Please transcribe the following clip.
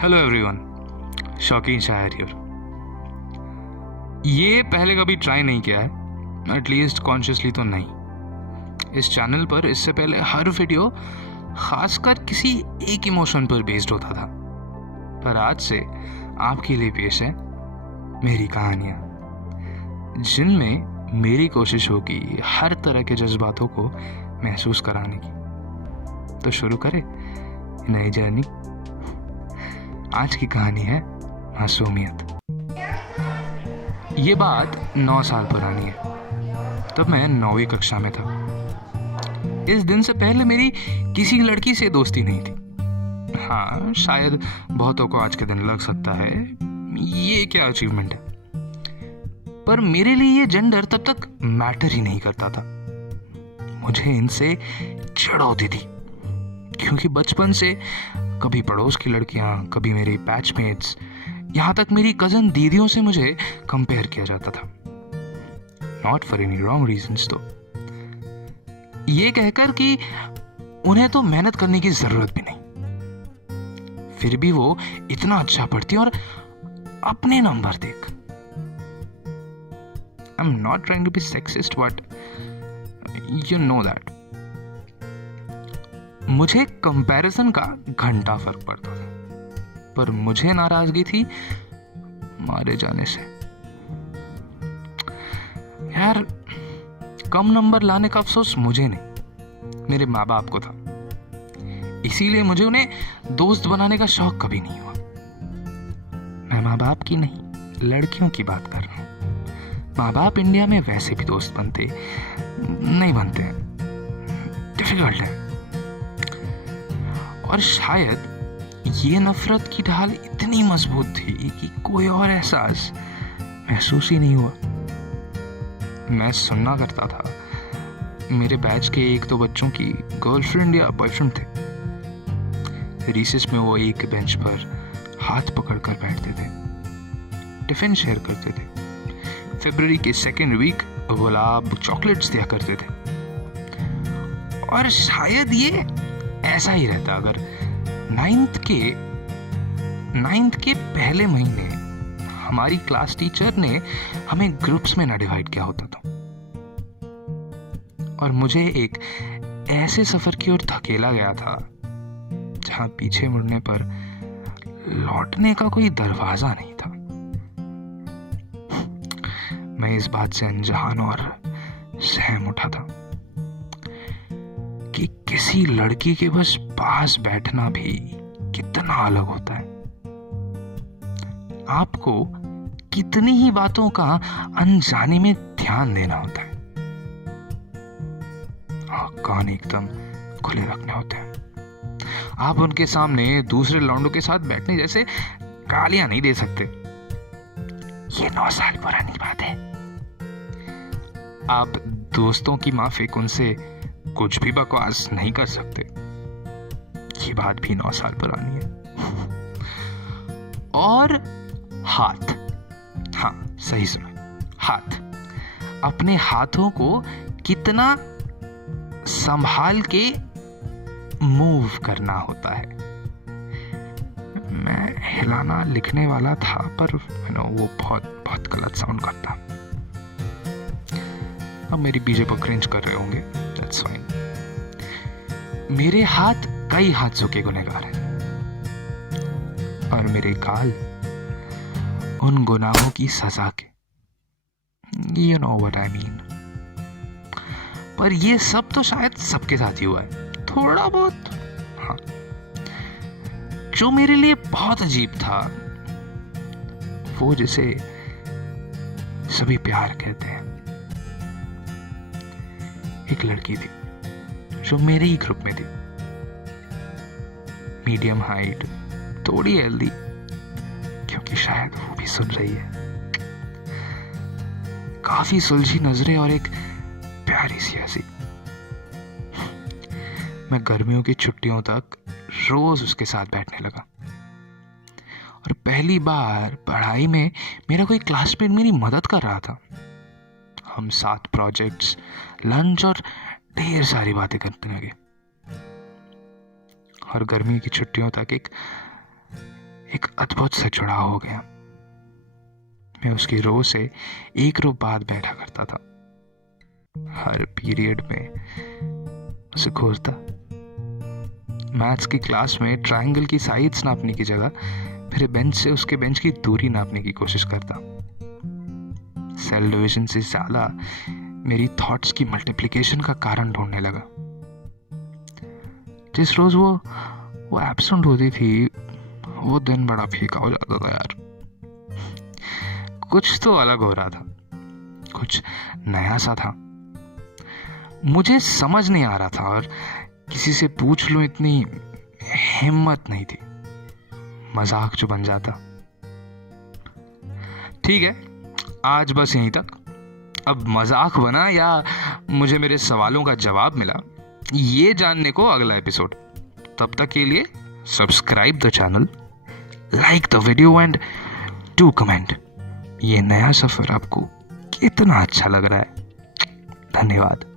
Hello everyone, शौकीन शायर here. ये पहले कभी ट्राई नहीं किया है, एटलीस्ट कॉन्शियसली तो नहीं। इस चैनल पर इससे पहले हर वीडियो खासकर किसी एक इमोशन पर बेस्ड होता था, पर आज से आपके लिए पेश है मेरी कहानियां, जिनमें मेरी कोशिश होगी हर तरह के जज्बातों को महसूस कराने की। तो शुरू करें नई जर्नी। आज की कहानी है मासूमियत। ये बात 9 साल पुरानी है। तब मैं 9वीं कक्षा में था। इस दिन से पहले मेरी किसी लड़की से दोस्ती नहीं थी। हाँ, शायद बहुतों को आज के दिन लग सकता है ये क्या अचीवमेंट है, पर मेरे लिए ये जेंडर तब तक मैटर ही नहीं करता था। मुझे इनसे चिढ़ होती थी, क्योंकि बचपन से कभी पड़ोस की लड़कियां, कभी मेरी बैचमेट्स, यहाँ तक मेरी कजन दीदियों से मुझे कंपेयर किया जाता था। Not for any wrong reasons, तो ये कहकर कि उन्हें तो मेहनत करने की जरूरत भी नहीं, फिर भी वो इतना अच्छा पढ़ती और अपने नंबर देख। I am not trying to be sexist, but you know that मुझे कंपैरिजन का घंटा फर्क पड़ता था, पर मुझे नाराजगी थी मारे जाने से। यार, कम नंबर लाने का अफसोस मुझे नहीं, मेरे माँ बाप को था। इसीलिए मुझे उन्हें दोस्त बनाने का शौक कभी नहीं हुआ। मैं माँ बाप की नहीं, लड़कियों की बात कर रहा हूँ। माँ बाप इंडिया में वैसे भी दोस्त बनते नहीं बनते, डिफिकल्ट है। और शायद ये नफरत की ढाल इतनी मजबूत थी कि कोई और एहसास महसूस ही नहीं हुआ। मैं सुनना करता था मेरे बैच के 1-2 बच्चों की गर्लफ्रेंड या बॉयफ्रेंड थे। रिसेस में वो एक बेंच पर हाथ पकड़कर बैठते थे, टिफिन शेयर करते थे, फरवरी के 2nd वीक गुलाब चॉकलेट्स दिया करते थे। और शायद ये ऐसा ही रहता अगर 9th के पहले महीने हमारी क्लास टीचर ने हमें ग्रुप्स में ना डिवाइड किया होता था, और मुझे एक ऐसे सफर की ओर धकेला गया था जहां पीछे मुड़ने पर लौटने का कोई दरवाजा नहीं था। मैं इस बात से अनजान और सहम उठा था कि किसी लड़की के बस पास बैठना भी कितना अलग होता है। आपको कितनी ही बातों का अनजाने में ध्यान देना होता है, कान एकदम खुले रखने होते हैं। आप उनके सामने दूसरे लौंडों के साथ बैठने जैसे गालियां नहीं दे सकते। ये 9 साल पुरानी बात है। आप दोस्तों की माफिक उनसे कुछ भी बकवास नहीं कर सकते। ये बात भी 9 साल पुरानी है। और हाथ, हाँ सही सुना, हाथ। अपने हाथों को कितना संभाल के मूव करना होता है। मैं हिलाना लिखने वाला था, पर वो बहुत गलत साउंड करता। अब मेरी बीजे पर क्रिंज कर रहे होंगे, दैट्स फाइन। मेरे हाथ कई हादसों के गुनहगार हैं, और मेरे गाल उन गुनाहों की सजा के। You know what I mean. पर ये सब तो शायद सबके साथ ही हुआ है, थोड़ा बहुत। हाँ, जो मेरे लिए बहुत अजीब था, वो जिसे सभी प्यार कहते हैं। एक लड़की थी जो मेरे ही ग्रुप में थी, मीडियम हाइट, थोड़ी हेल्दी, क्योंकि शायद वो भी सुन रही है। काफी सुलझी नजरें और एक प्यारी सी हंसी। मैं गर्मियों की छुट्टियों तक रोज उसके साथ बैठने लगा, और पहली बार पढ़ाई में मेरा कोई क्लासमेट मेरी मदद कर रहा था। हम साथ प्रोजेक्ट्स, लंच और ढेर सारी बातें करने लगे। और गर्मी की छुट्टियों तक एक अद्भुत सा जुड़ाव हो गया। मैं उसकी रो से एक रो बाद बैठा करता था। हर पीरियड में उसे घूरता। मैथ्स की क्लास में ट्रायंगल की साइड्स नापने की जगह मेरे बेंच से उसके बेंच की दूरी नापने की कोशिश करता। सेल डिवीजन से ज्यादा मेरी थॉट्स की मल्टीप्लिकेशन का कारण ढूंढने लगा। जिस रोज वो एब्सेंट होती थी वो दिन बड़ा फीका हो जाता था यार। कुछ तो अलग हो रहा था, कुछ नया सा था। मुझे समझ नहीं आ रहा था और किसी से पूछ लूं इतनी हिम्मत नहीं थी। मजाक जो बन जाता। ठीक है, आज बस यहीं तक। अब मजाक बना या मुझे मेरे सवालों का जवाब मिला, ये जानने को अगला एपिसोड। तब तक के लिए subscribe the channel, like the video and do comment ये नया सफर आपको कितना अच्छा लग रहा है। धन्यवाद।